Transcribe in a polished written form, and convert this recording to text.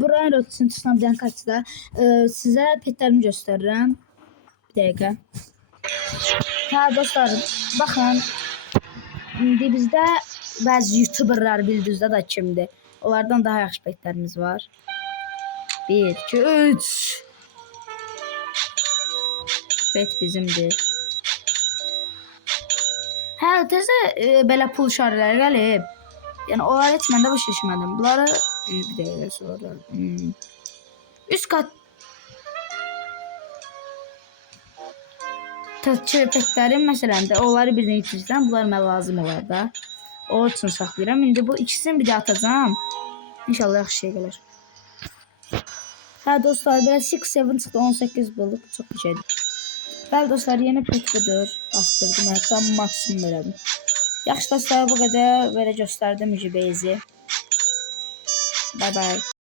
Brian Rots'un tutan kaçda size petlerimi gösteririm. Bir dakika. Ha dostlar, bakın. İndi bizdə bəzi YouTuberlar bildiyinizdə da kimdir. Onlardan daha yaxşı petlərimiz var. 1, 2, 3. Pet bizimdir. Hə, təzə belə pul şarları gəlib. Yəni onlar heç məndə baş düşmədim. Bunları bir dəqiqə sonra. Üst kat touch petlərim məsələn də onları birdən itirsəm, bunlar mənə lazım olar da. O üçün saxlayıram. İndi bu ikisini bir də atacağım. İnşallah yaxşı şey gəlir. Hə dostlar, belə 6-7 çıxdı, 18 bulduq. Çox bir şeydir. Bəli dostlar, yeni pet budur. Bastırdım, hətta maksimum elədim. Yaxşı dostlar, bu qədər belə göstərdim Jibeyzi. Bye bye.